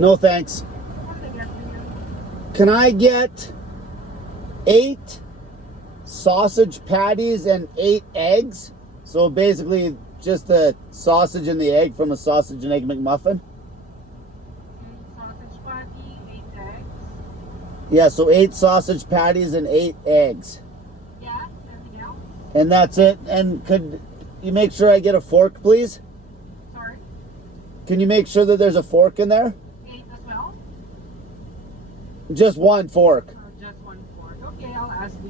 No thanks. Can I get 8 sausage patties and 8 eggs? So basically just the sausage and the egg from a sausage and egg McMuffin. 8 sausage patty, 8 eggs. Yeah, so 8 sausage patties and 8 eggs. Yeah, anything else? And that's it. And could you make sure I get a fork, please? Sorry? Can you make sure that there's a fork in there? 8 as well? Just one fork. Just one fork. Okay, I'll ask the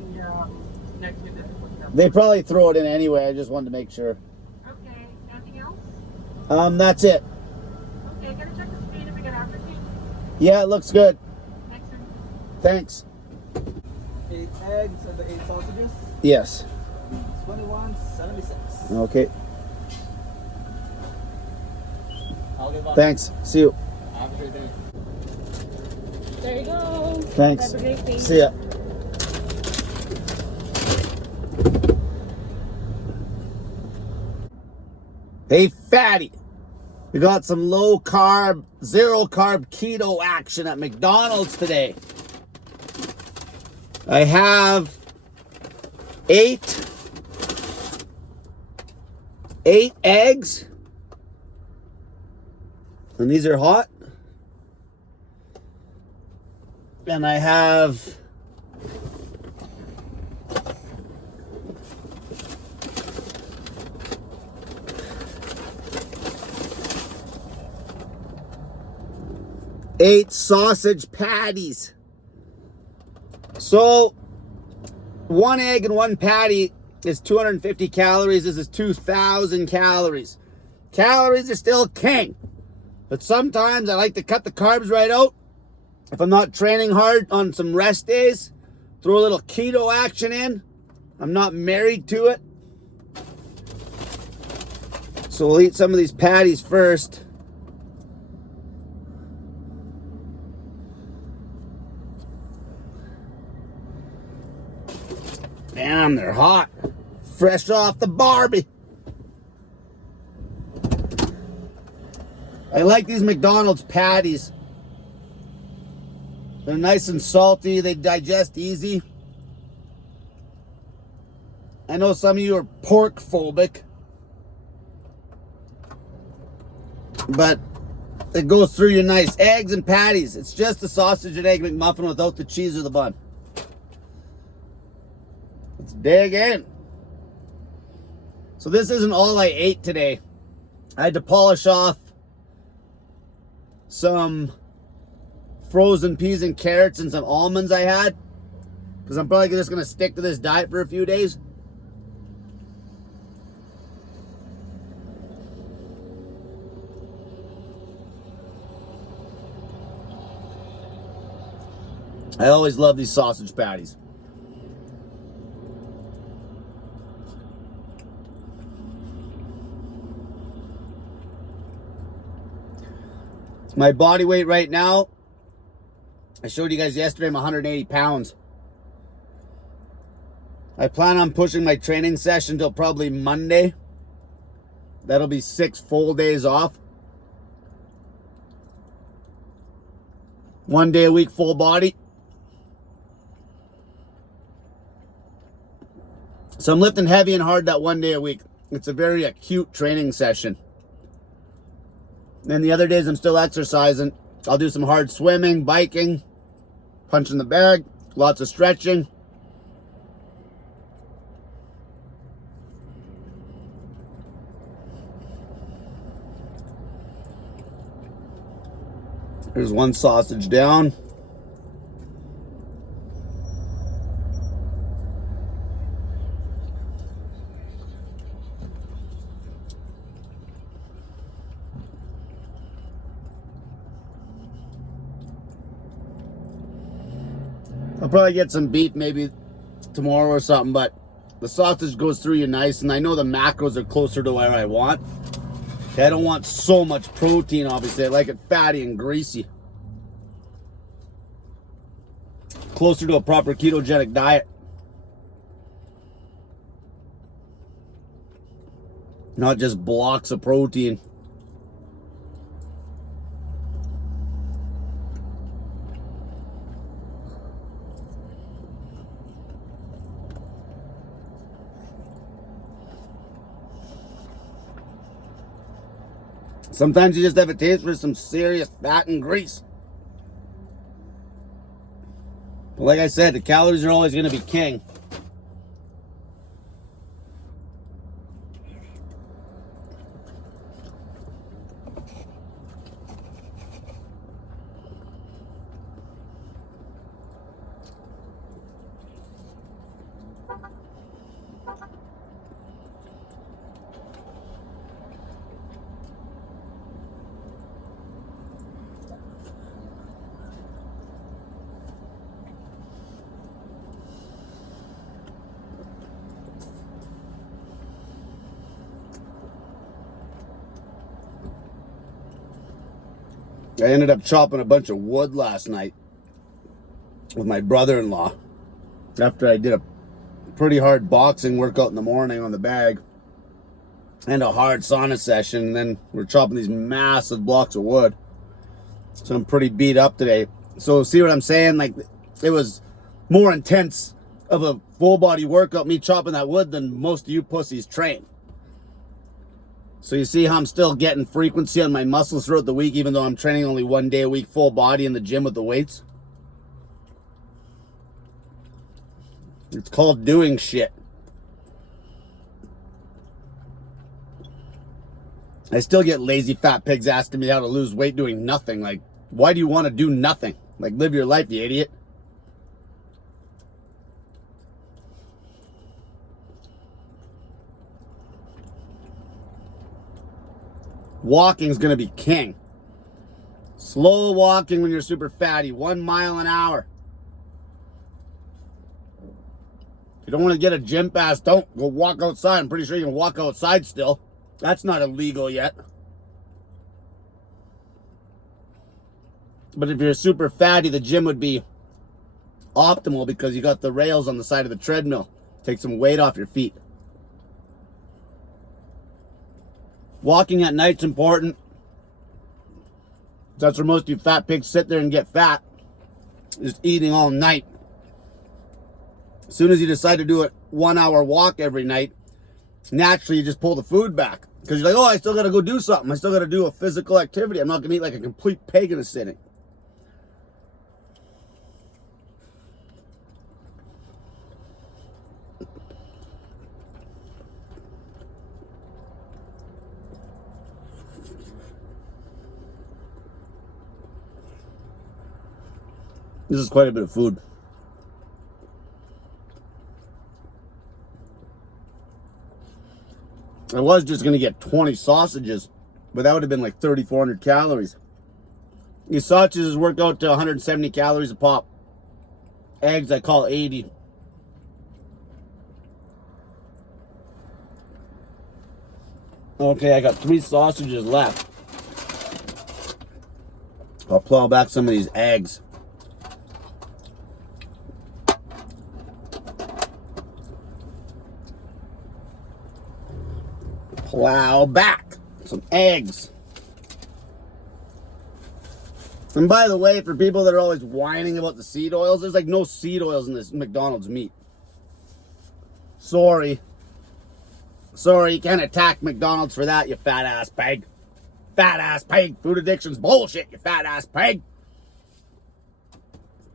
next unit to put that. They probably throw it in anyway. I just wanted to make sure. Okay, anything else? That's it. Okay, can I check the screen if we get everything? Yeah, it looks good. Next one. Thanks. 8 eggs and the 8 sausages. Yes. 21.76. Okay. I'll get one. Thanks. See you. Have a great day. There you go. Thanks. Have a great day. See ya. Hey, fatty. We got some low carb, zero carb keto action at McDonald's today. I have 8 eggs. And these are hot. And I have 8 sausage patties. So 1 egg and 1 patty is 250 calories. This is 2,000 calories. Calories are still king. But sometimes I like to cut the carbs right out. If I'm not training hard on some rest days, throw a little keto action in. I'm not married to it. So we'll eat some of these patties first. Damn, they're hot. Fresh off the Barbie. I like these McDonald's patties. They're nice and salty. They digest easy. I know some of you are pork phobic, but it goes through your nice eggs and patties. It's just a sausage and egg McMuffin without the cheese or the bun. Let's dig in. So this isn't all I ate today. I had to polish off some frozen peas and carrots and some almonds I had, because I'm probably just going to stick to this diet for a few days. I always love these sausage patties. My body weight right now, I showed you guys yesterday, I'm 180 pounds. I plan on pushing my training session till probably Monday. That'll be 6 full days off. 1 day a week, full body. So I'm lifting heavy and hard that 1 day a week. It's a very acute training session. Then the other days I'm still exercising. I'll do some hard swimming, biking, punching the bag, lots of stretching. There's 1 sausage down. I'll probably get some beef maybe tomorrow or something, but the sausage goes through you nice, and I know the macros are closer to where I want. Okay, I don't want so much protein, obviously. I like it fatty and greasy. Closer to a proper ketogenic diet. Not just blocks of protein. Sometimes you just have a taste for some serious fat and grease. But like I said, the calories are always going to be king. I ended up chopping a bunch of wood last night with my brother-in-law after I did a pretty hard boxing workout in the morning on the bag and a hard sauna session. And then we're chopping these massive blocks of wood. So I'm pretty beat up today. So see what I'm saying? Like, it was more intense of a full body workout, me chopping that wood, than most of you pussies train. So you see how I'm still getting frequency on my muscles throughout the week, even though I'm training only 1 day a week, full body in the gym with the weights? It's called doing shit. I still get lazy fat pigs asking me how to lose weight doing nothing. Like, why do you want to do nothing? Like, live your life, you idiot. Walking's going to be king. Slow walking when you're super fatty, 1 mile an hour. If you don't want to get a gym pass, don't go walk outside. I'm pretty sure you can walk outside still. That's not illegal yet. But if you're super fatty, the gym would be optimal because you got the rails on the side of the treadmill. Take some weight off your feet. Walking at night's important. That's where most of you fat pigs sit there and get fat. Just eating all night. As soon as you decide to do a 1 hour walk every night, naturally you just pull the food back. Because you're like, oh, I still got to go do something. I still got to do a physical activity. I'm not going to eat like a complete pig in a sitting. This is quite a bit of food. I was just going to get 20 sausages, but that would have been like 3,400 calories. These sausages work out to 170 calories a pop. Eggs, I call 80. Okay, I got 3 sausages left. I'll plow back some of these eggs. Plow back some eggs. And by the way, for people that are always whining about the seed oils, there's like no seed oils in this McDonald's meat. Sorry, you can't attack McDonald's for that, you fat ass pig. Fat ass pig. Food addiction's bullshit, you fat ass pig.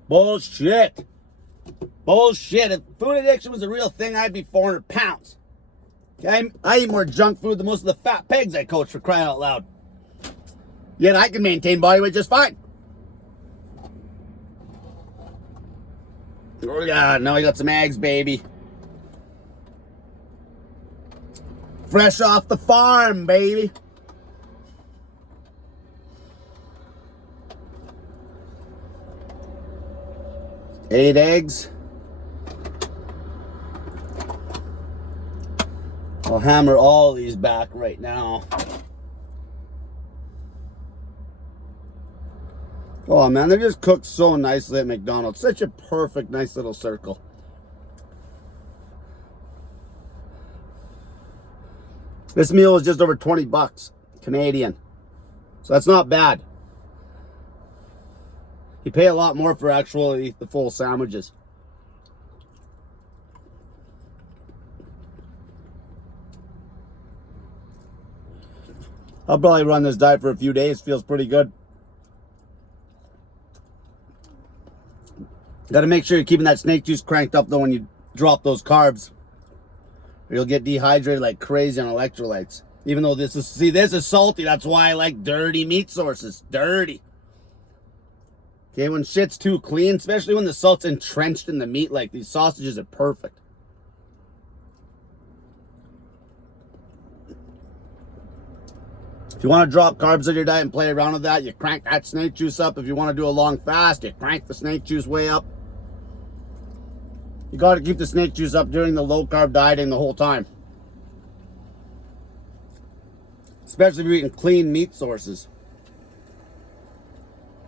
Bullshit. Bullshit. If food addiction was a real thing, I'd be 400 pounds. Okay? I eat more junk food than most of the fat pigs I coach, for crying out loud. Yet I can maintain body weight just fine. Oh yeah, now I got some eggs, baby. Fresh off the farm, baby. Eight eggs. I'll hammer all these back right now. Oh man, they're just cooked so nicely at McDonald's. Such a perfect, nice little circle. This meal was just over 20 bucks Canadian. So that's not bad. You pay a lot more for actually the full sandwiches. I'll probably run this diet for a few days. Feels pretty good. Got to make sure you're keeping that snake juice cranked up though when you drop those carbs, or you'll get dehydrated like crazy on electrolytes. Even though this is salty. That's why I like dirty meat sources. Dirty. Okay, when shit's too clean, especially when the salt's entrenched in the meat, like these sausages are perfect. If you want to drop carbs on your diet and play around with that, you crank that snake juice up. If you want to do a long fast, you crank the snake juice way up. You got to keep the snake juice up during the low carb dieting the whole time. Especially if you're eating clean meat sources.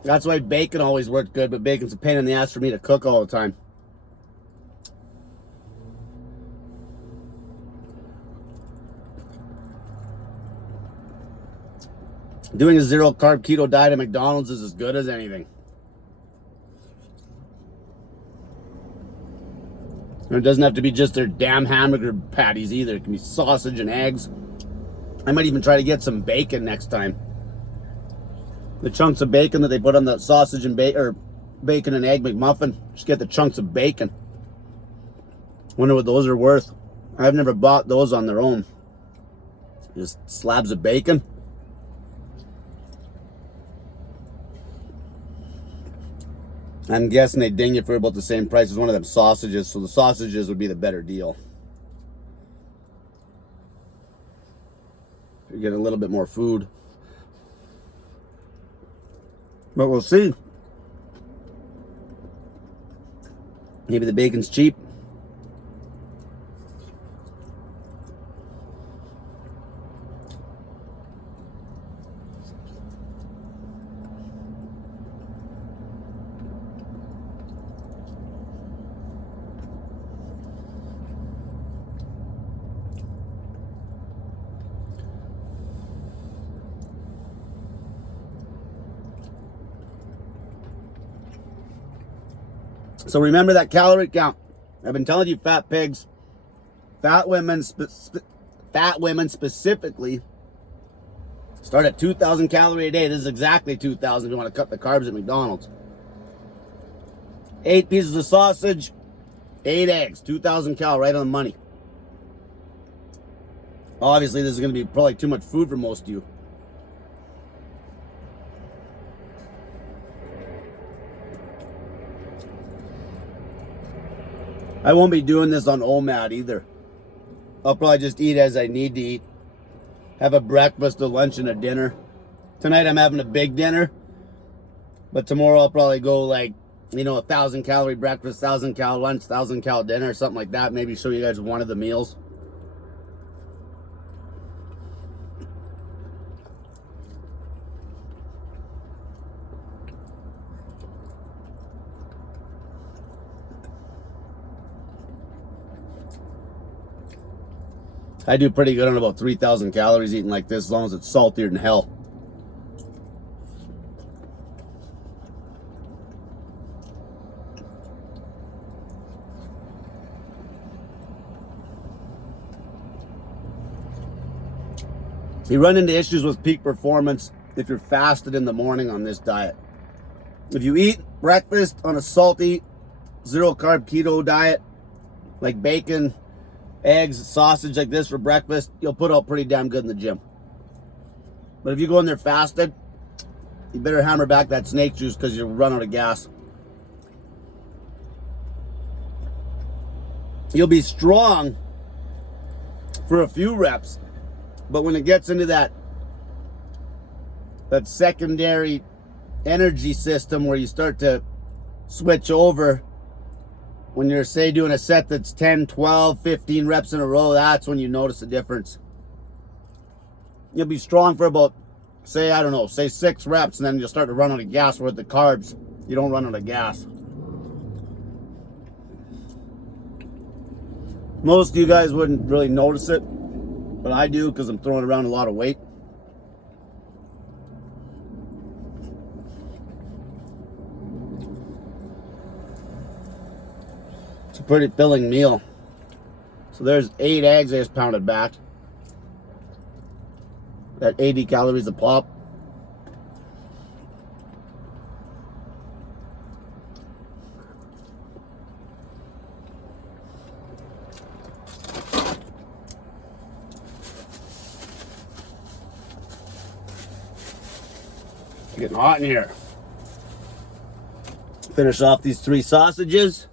That's why bacon always worked good, but bacon's a pain in the ass for me to cook all the time. Doing a zero carb keto diet at McDonald's is as good as anything. And it doesn't have to be just their damn hamburger patties either. It can be sausage and eggs. I might even try to get some bacon next time. The chunks of bacon that they put on the sausage and bacon and egg McMuffin. Just get the chunks of bacon. Wonder what those are worth. I've never bought those on their own. Just slabs of bacon. I'm guessing they ding you for about the same price as one of them sausages, so the sausages would be the better deal. You get a little bit more food. But we'll see. Maybe the bacon's cheap. So remember that calorie count. I've been telling you, fat pigs, fat women specifically, start at 2,000 calories a day. This is exactly 2,000 if you want to cut the carbs at McDonald's. 8 pieces of sausage, 8 eggs, 2,000 cal, right on the money. Obviously, this is going to be probably too much food for most of you. I won't be doing this on OMAD either. I'll probably just eat as I need to eat. Have a breakfast, a lunch, and a dinner. Tonight I'm having a big dinner. But tomorrow I'll probably go like, 1,000 calorie breakfast, 1,000 cal lunch, 1,000 cal dinner, something like that. Maybe show you guys one of the meals. I do pretty good on about 3,000 calories eating like this, as long as it's saltier than hell. You run into issues with peak performance if you're fasted in the morning on this diet. If you eat breakfast on a salty, zero carb keto diet, like bacon, eggs, sausage like this for breakfast, you'll put out pretty damn good in the gym. But if you go in there fasted, you better hammer back that snake juice because you'll run out of gas. You'll be strong for a few reps, but when it gets into that secondary energy system where you start to switch over, when you're, say, doing a set that's 10, 12, 15 reps in a row, that's when you notice the difference. You'll be strong for about, say 6 reps, and then you'll start to run out of gas. With the carbs, you don't run out of gas. Most of you guys wouldn't really notice it, but I do because I'm throwing around a lot of weight. It's a pretty filling meal. So there's 8 eggs I just pounded back. at 80 calories a pop. Getting hot in here. Finish off these 3 sausages.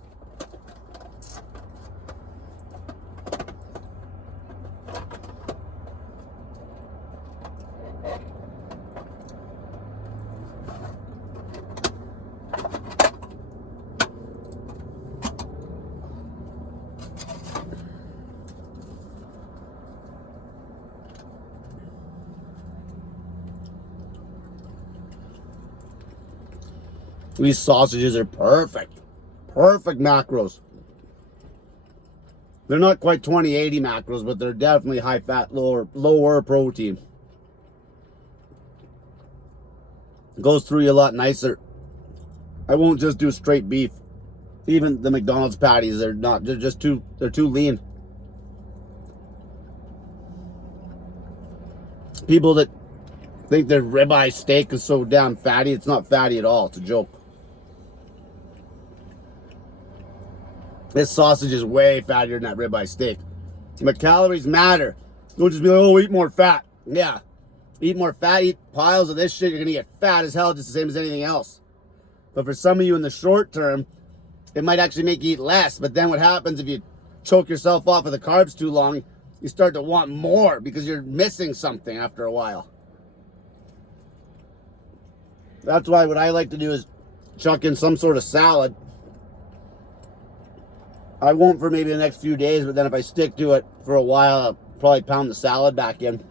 These sausages are perfect. Perfect macros. They're not quite 20/80 macros, but they're definitely high fat, lower protein. Goes through you a lot nicer. I won't just do straight beef. Even the McDonald's patties, they're too lean. People that think their ribeye steak is so damn fatty, it's not fatty at all. It's a joke. This sausage is way fattier than that ribeye steak. But calories matter. Don't just be like, oh, eat more fat. Yeah. Eat more fat, eat piles of this shit, you're going to get fat as hell, just the same as anything else. But for some of you in the short term, it might actually make you eat less. But then what happens if you choke yourself off of the carbs too long, you start to want more because you're missing something after a while. That's why what I like to do is chuck in some sort of salad. I won't for maybe the next few days, but then if I stick to it for a while, I'll probably pound the salad back in.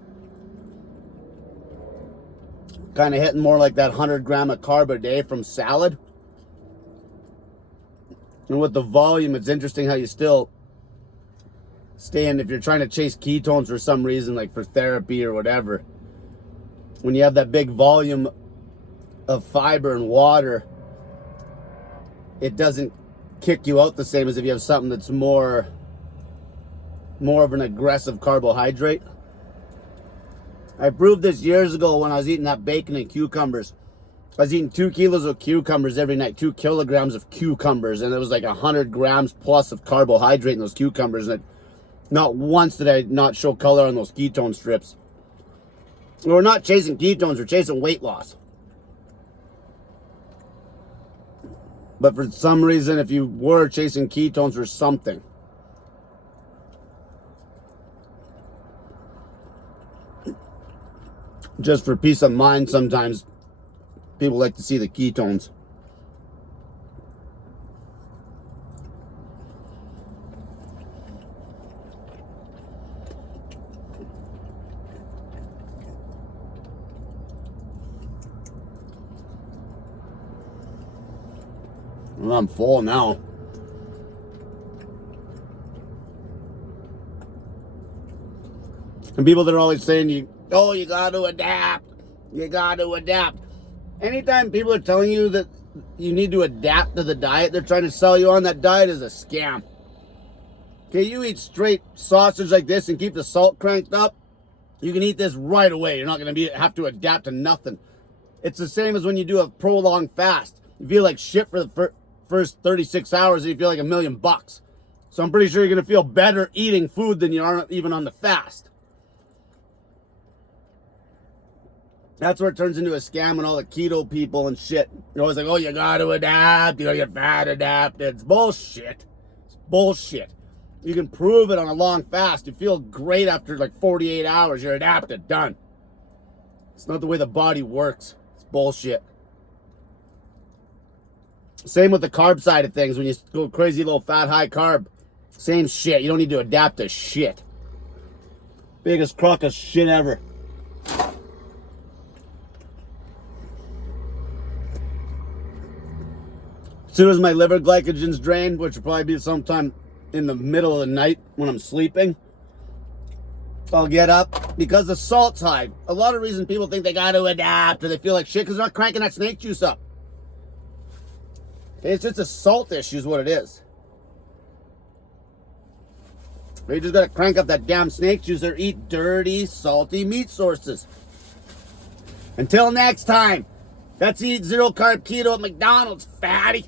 Kind of hitting more like that 100 gram of carb a day from salad. And with the volume, it's interesting how you still stay in, if you're trying to chase ketones for some reason, like for therapy or whatever. When you have that big volume of fiber and water, it doesn't kick you out the same as if you have something that's more of an aggressive carbohydrate. I proved this years ago when I was eating that bacon and cucumbers. I was eating 2 kilos of cucumbers every night, 2 kilograms of cucumbers, and it was like 100 grams plus of carbohydrate in those cucumbers. And not once did I not show color on those ketone strips. We're not chasing ketones, we're chasing weight loss. But for some reason, if you were chasing ketones for something, just for peace of mind, sometimes people like to see the ketones. Well, I'm full now. And people that are always saying, you got to adapt. You got to adapt. Anytime people are telling you that you need to adapt to the diet they're trying to sell you on, that diet is a scam. Okay, you eat straight sausage like this and keep the salt cranked up, you can eat this right away. You're not going to have to adapt to nothing. It's the same as when you do a prolonged fast. You feel like shit for the first 36 hours and you feel like $1,000,000. So I'm pretty sure you're going to feel better eating food than you are even on the fast. That's where it turns into a scam when all the keto people and shit, you're always like, oh, you got to adapt, you got to get fat adapted. It's bullshit. It's bullshit. You can prove it on a long fast. You feel great after like 48 hours. You're adapted. Done. It's not the way the body works. It's bullshit. Same with the carb side of things. When you go crazy low fat, high carb, same shit. You don't need to adapt to shit. Biggest crock of shit ever. As soon as my liver glycogen's drained, which will probably be sometime in the middle of the night when I'm sleeping, I'll get up because the salt's high. A lot of reasons people think they got to adapt or they feel like shit because they're not cranking that snake juice up. It's just a salt issue is what it is. Or you just gotta crank up that damn snake juice or eat dirty, salty meat sources. Until next time, that's Eat Zero Carb Keto at McDonald's, fatty.